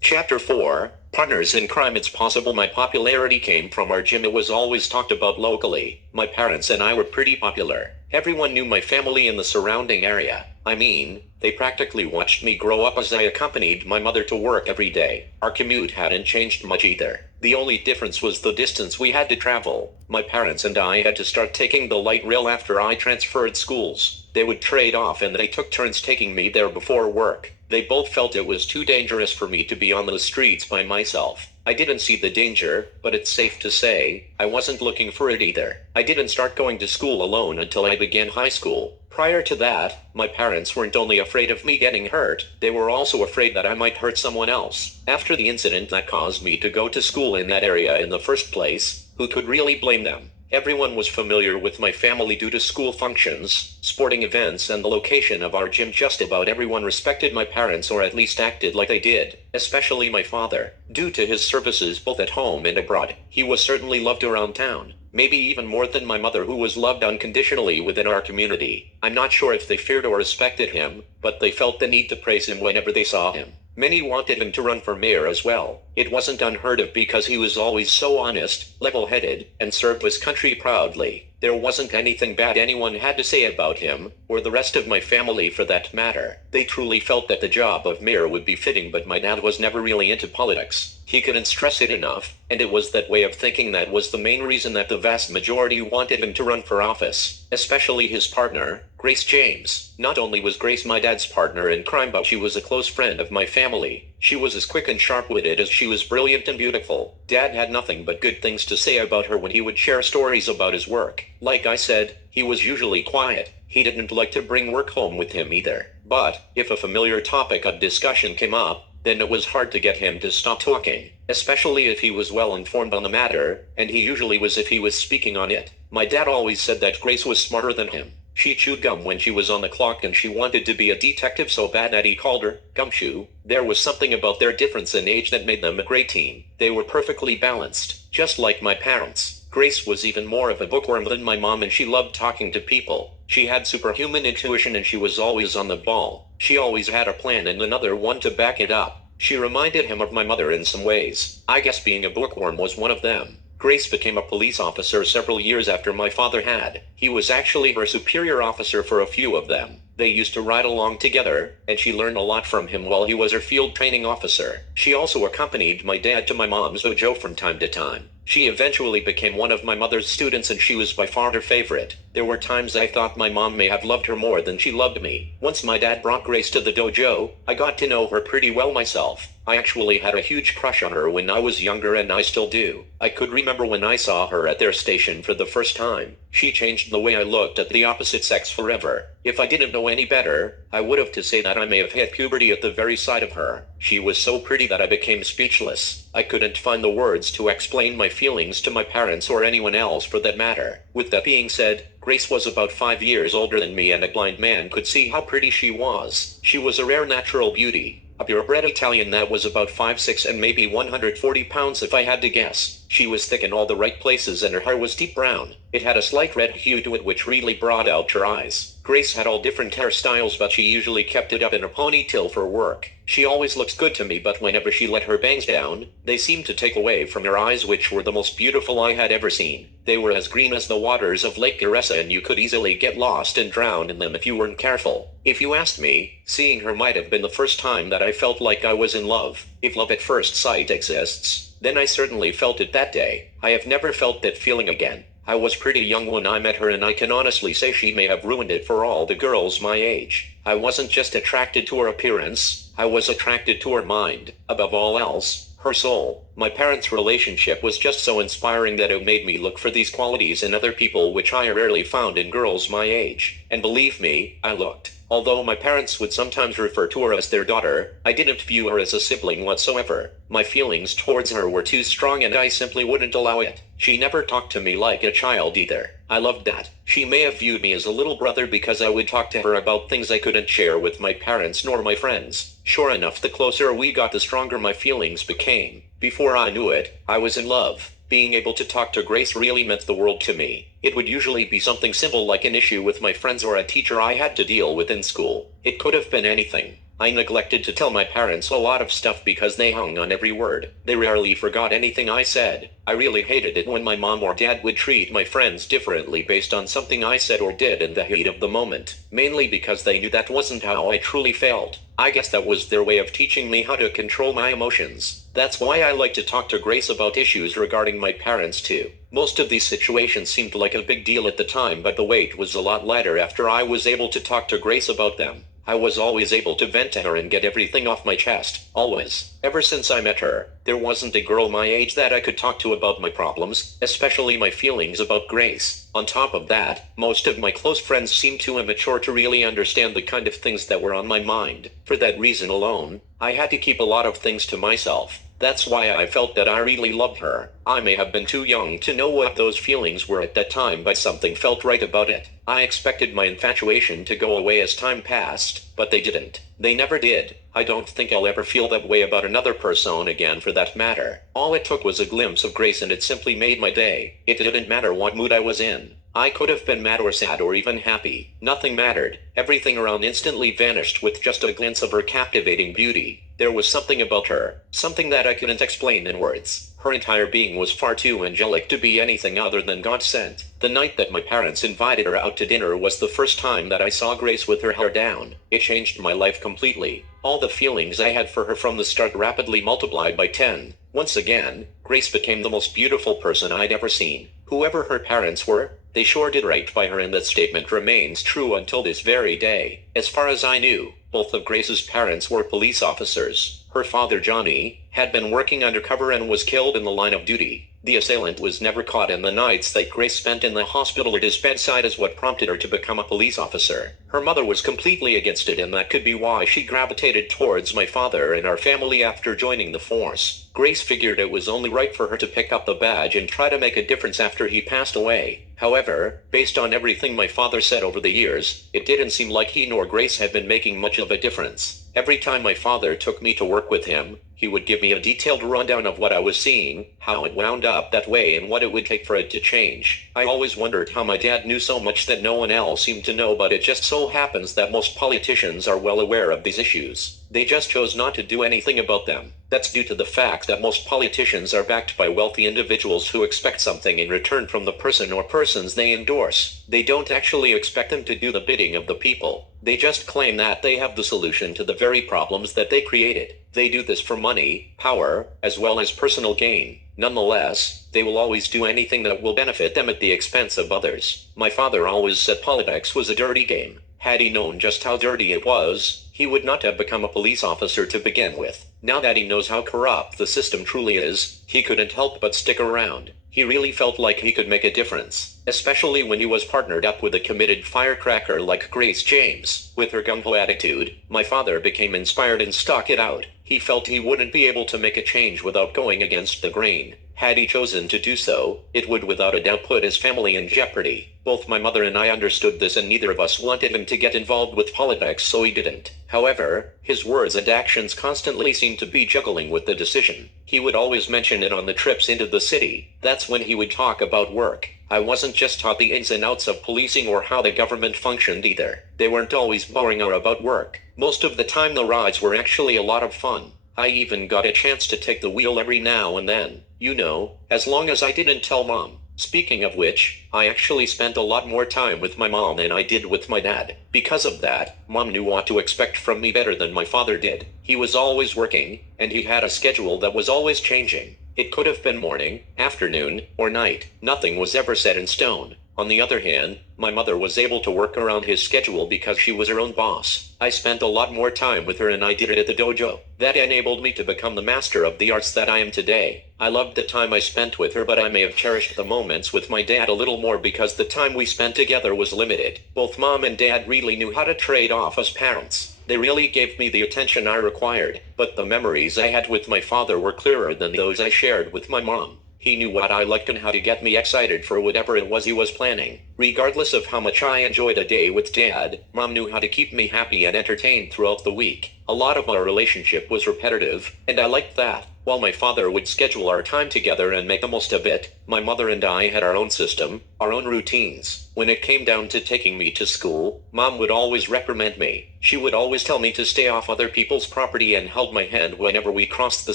Chapter 4, Partners in Crime. It's possible my popularity came from our gym. It was always talked about locally. My parents and I were pretty popular. Everyone knew my family in the surrounding area. I mean, they practically watched me grow up as I accompanied my mother to work every day. Our commute hadn't changed much either. The only difference was the distance we had to travel. My parents and I had to start taking the light rail after I transferred schools. They would trade off and they took turns taking me there before work. They both felt it was too dangerous for me to be on the streets by myself. I didn't see the danger, but it's safe to say, I wasn't looking for it either. I didn't start going to school alone until I began high school. Prior to that, my parents weren't only afraid of me getting hurt, they were also afraid that I might hurt someone else. After the incident that caused me to go to school in that area in the first place, who could really blame them? Everyone was familiar with my family due to school functions, sporting events, and the location of our gym. Just about everyone respected my parents, or at least acted like they did, especially my father. Due to his services both at home and abroad, he was certainly loved around town. Maybe even more than my mother, who was loved unconditionally within our community. I'm not sure if they feared or respected him, but they felt the need to praise him whenever they saw him. Many wanted him to run for mayor as well. It wasn't unheard of because he was always so honest, level-headed, and served his country proudly. There wasn't anything bad anyone had to say about him, or the rest of my family for that matter. They truly felt that the job of mayor would be fitting, but my dad was never really into politics. He couldn't stress it enough, and it was that way of thinking that was the main reason that the vast majority wanted him to run for office, especially his partner, Grace James. Not only was Grace my dad's partner in crime, but she was a close friend of my family. She was as quick and sharp-witted as she was brilliant and beautiful. Dad had nothing but good things to say about her when he would share stories about his work. Like I said, he was usually quiet. He didn't like to bring work home with him either. But, if a familiar topic of discussion came up, then it was hard to get him to stop talking, especially if he was well informed on the matter, and he usually was if he was speaking on it. My dad always said that Grace was smarter than him. She chewed gum when she was on the clock, and she wanted to be a detective so bad that he called her Gumshoe. There was something about their difference in age that made them a great team. They were perfectly balanced, just like my parents. Grace was even more of a bookworm than my mom, and she loved talking to people. She had superhuman intuition, and she was always on the ball. She always had a plan and another one to back it up. She reminded him of my mother in some ways. I guess being a bookworm was one of them. Grace became a police officer several years after my father had. He was actually her superior officer for a few of them. They used to ride along together, and she learned a lot from him while he was her field training officer. She also accompanied my dad to my mom's dojo from time to time. She eventually became one of my mother's students, and she was by far her favorite. There were times I thought my mom may have loved her more than she loved me. Once my dad brought Grace to the dojo, I got to know her pretty well myself. I actually had a huge crush on her when I was younger, and I still do. I could remember when I saw her at their station for the first time. She changed the way I looked at the opposite sex forever. If I didn't know any better, I would have to say that I may have hit puberty at the very sight of her. She was so pretty that I became speechless. I couldn't find the words to explain my feelings to my parents or anyone else for that matter. With that being said, Grace was about 5 years older than me, and a blind man could see how pretty she was. She was a rare natural beauty. A purebred Italian that was about 5'6" and maybe 140 pounds if I had to guess. She was thick in all the right places, and her hair was deep brown. It had a slight red hue to it which really brought out her eyes. Grace had all different hairstyles, but she usually kept it up in a ponytail for work. She always looked good to me, but whenever she let her bangs down, they seemed to take away from her eyes, which were the most beautiful I had ever seen. They were as green as the waters of Lake Garissa, and you could easily get lost and drown in them if you weren't careful. If you asked me, seeing her might have been the first time that I felt like I was in love. If love at first sight exists, then I certainly felt it that day. I have never felt that feeling again. I was pretty young when I met her, and I can honestly say she may have ruined it for all the girls my age. I wasn't just attracted to her appearance, I was attracted to her mind. Above all else, her soul. My parents' relationship was just so inspiring that it made me look for these qualities in other people, which I rarely found in girls my age. And believe me, I looked. Although my parents would sometimes refer to her as their daughter, I didn't view her as a sibling whatsoever. My feelings towards her were too strong, and I simply wouldn't allow it. She never talked to me like a child either. I loved that. She may have viewed me as a little brother because I would talk to her about things I couldn't share with my parents nor my friends. Sure enough, the closer we got, the stronger my feelings became. Before I knew it, I was in love. Being able to talk to Grace really meant the world to me. It would usually be something simple like an issue with my friends or a teacher I had to deal with in school. It could have been anything. I neglected to tell my parents a lot of stuff because they hung on every word. They rarely forgot anything I said. I really hated it when my mom or dad would treat my friends differently based on something I said or did in the heat of the moment, mainly because they knew that wasn't how I truly felt. I guess that was their way of teaching me how to control my emotions. That's why I like to talk to Grace about issues regarding my parents too. Most of these situations seemed like a big deal at the time, but the weight was a lot lighter after I was able to talk to Grace about them. I was always able to vent to her and get everything off my chest, always. Ever since I met her, there wasn't a girl my age that I could talk to about my problems, especially my feelings about Grace. On top of that, most of my close friends seemed too immature to really understand the kind of things that were on my mind. For that reason alone, I had to keep a lot of things to myself. That's why I felt that I really loved her. I may have been too young to know what those feelings were at that time, but something felt right about it. I expected my infatuation to go away as time passed, but they didn't. They never did. I don't think I'll ever feel that way about another person again, for that matter. All it took was a glimpse of Grace and it simply made my day. It didn't matter what mood I was in. I could have been mad or sad or even happy. Nothing mattered. Everything around instantly vanished with just a glimpse of her captivating beauty. There was something about her, something that I couldn't explain in words. Her entire being was far too angelic to be anything other than God sent. The night that my parents invited her out to dinner was the first time that I saw Grace with her hair down. It changed my life completely. All the feelings I had for her from the start rapidly multiplied by 10. Once again, Grace became the most beautiful person I'd ever seen. Whoever her parents were, they sure did right by her, and that statement remains true until this very day. As far as I knew, both of Grace's parents were police officers. Her father, Johnny, had been working undercover and was killed in the line of duty. The assailant was never caught, and the nights that Grace spent in the hospital at his bedside is what prompted her to become a police officer. Her mother was completely against it, and that could be why she gravitated towards my father and our family after joining the force. Grace figured it was only right for her to pick up the badge and try to make a difference after he passed away. However, based on everything my father said over the years, it didn't seem like he nor Grace had been making much of a difference. Every time my father took me to work with him, he would give me a detailed rundown of what I was seeing, how it wound up that way, and what it would take for it to change. I always wondered how my dad knew so much that no one else seemed to know, but it just so happens that most politicians are well aware of these issues. They just chose not to do anything about them. That's due to the fact that most politicians are backed by wealthy individuals who expect something in return from the person or persons they endorse. They don't actually expect them to do the bidding of the people. They just claim that they have the solution to the very problems that they created. They do this for money, power, as well as personal gain. Nonetheless, they will always do anything that will benefit them at the expense of others. My father always said politics was a dirty game. Had he known just how dirty it was, he would not have become a police officer to begin with. Now that he knows how corrupt the system truly is, he couldn't help but stick around. He really felt like he could make a difference, especially when he was partnered up with a committed firecracker like Grace James. With her gung-ho attitude, my father became inspired and stuck it out. He felt he wouldn't be able to make a change without going against the grain. Had he chosen to do so, it would without a doubt put his family in jeopardy. Both my mother and I understood this, and neither of us wanted him to get involved with politics, so he didn't. However, his words and actions constantly seemed to be juggling with the decision. He would always mention it on the trips into the city. That's when he would talk about work. I wasn't just taught the ins and outs of policing or how the government functioned either. They weren't always boring or about work. Most of the time the rides were actually a lot of fun. I even got a chance to take the wheel every now and then. You know, as long as I didn't tell Mom. Speaking of which, I actually spent a lot more time with my mom than I did with my dad. Because of that, Mom knew what to expect from me better than my father did. He was always working, and he had a schedule that was always changing. It could have been morning, afternoon, or night. Nothing was ever set in stone. On the other hand, my mother was able to work around his schedule because she was her own boss. I spent a lot more time with her, and I did it at the dojo. That enabled me to become the master of the arts that I am today. I loved the time I spent with her, but I may have cherished the moments with my dad a little more because the time we spent together was limited. Both Mom and Dad really knew how to trade off as parents. They really gave me the attention I required, but the memories I had with my father were clearer than those I shared with my mom. He knew what I liked and how to get me excited for whatever it was he was planning. Regardless of how much I enjoyed a day with Dad, Mom knew how to keep me happy and entertained throughout the week. A lot of our relationship was repetitive, and I liked that. While my father would schedule our time together and make the most of it, my mother and I had our own system, our own routines. When it came down to taking me to school, Mom would always reprimand me. She would always tell me to stay off other people's property and held my hand whenever we crossed the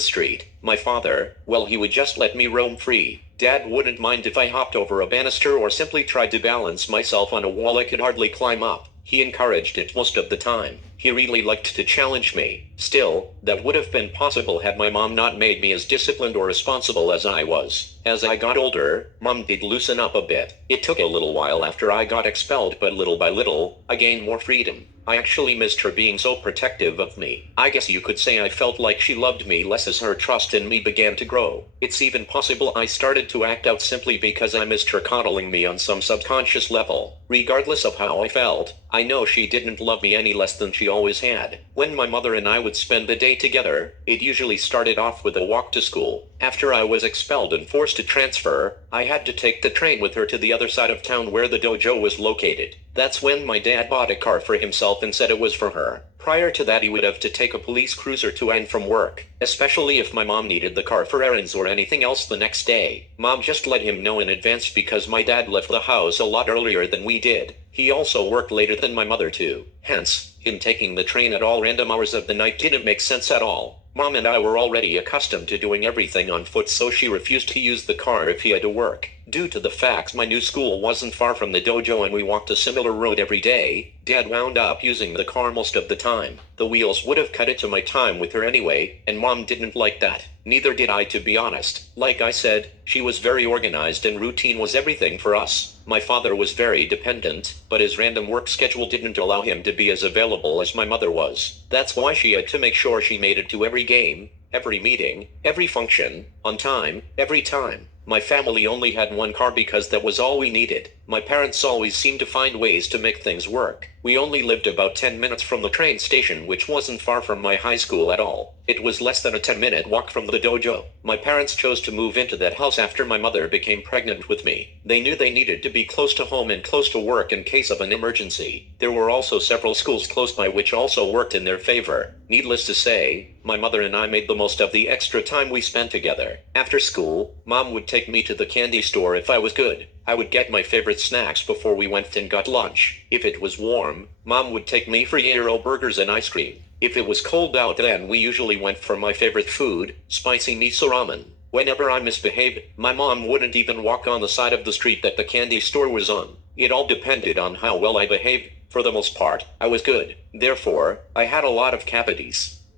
street. My father, well, he would just let me roam free. Dad wouldn't mind if I hopped over a banister or simply tried to balance myself on a wall I could hardly climb up. He encouraged it most of the time. He really liked to challenge me. Still, that would have been possible had my mom not made me as disciplined or responsible as I was. As I got older, Mom did loosen up a bit. It took a little while after I got expelled, but little by little, I gained more freedom. I actually missed her being so protective of me. I guess you could say I felt like she loved me less as her trust in me began to grow. It's even possible I started to act out simply because I missed her coddling me on some subconscious level. Regardless of how I felt, I know she didn't love me any less than she always had. When my mother and I would spend the day together, it usually started off with a walk to school. After I was expelled and forced to transfer, I had to take the train with her to the other side of town where the dojo was located. That's when my dad bought a car for himself and said it was for her. Prior to that, he would have to take a police cruiser to and from work, especially if my mom needed the car for errands or anything else the next day. Mom just let him know in advance because my dad left the house a lot earlier than we did. He also worked later than my mother too. Hence, him taking the train at all random hours of the night didn't make sense at all. Mom and I were already accustomed to doing everything on foot, so she refused to use the car if he had to work. Due to the fact my new school wasn't far from the dojo and we walked a similar road every day, Dad wound up using the car most of the time. The wheels would have cut into my time with her anyway, and Mom didn't like that. Neither did I, to be honest. Like I said, she was very organized and routine was everything for us. My father was very dependent, but his random work schedule didn't allow him to be as available as my mother was. That's why she had to make sure she made it to every game, every meeting, every function, on time, every time. My family only had one car because that was all we needed. My parents always seemed to find ways to make things work. We only lived about 10 minutes from the train station, which wasn't far from my high school at all. It was less than a 10-minute walk from the dojo. My parents chose to move into that house after my mother became pregnant with me. They knew they needed to be close to home and close to work in case of an emergency. There were also several schools close by which also worked in their favor. Needless to say, my mother and I made the most of the extra time we spent together. After school, Mom would take me to the candy store if I was good. I would get my favorite snacks before we went and got lunch. If it was warm, Mom would take me for gyro burgers and ice cream. If it was cold out, then we usually went for my favorite food, spicy miso ramen. Whenever I misbehaved, my mom wouldn't even walk on the side of the street that the candy store was on. It all depended on how well I behaved. For the most part, I was good. Therefore, I had a lot of cavities.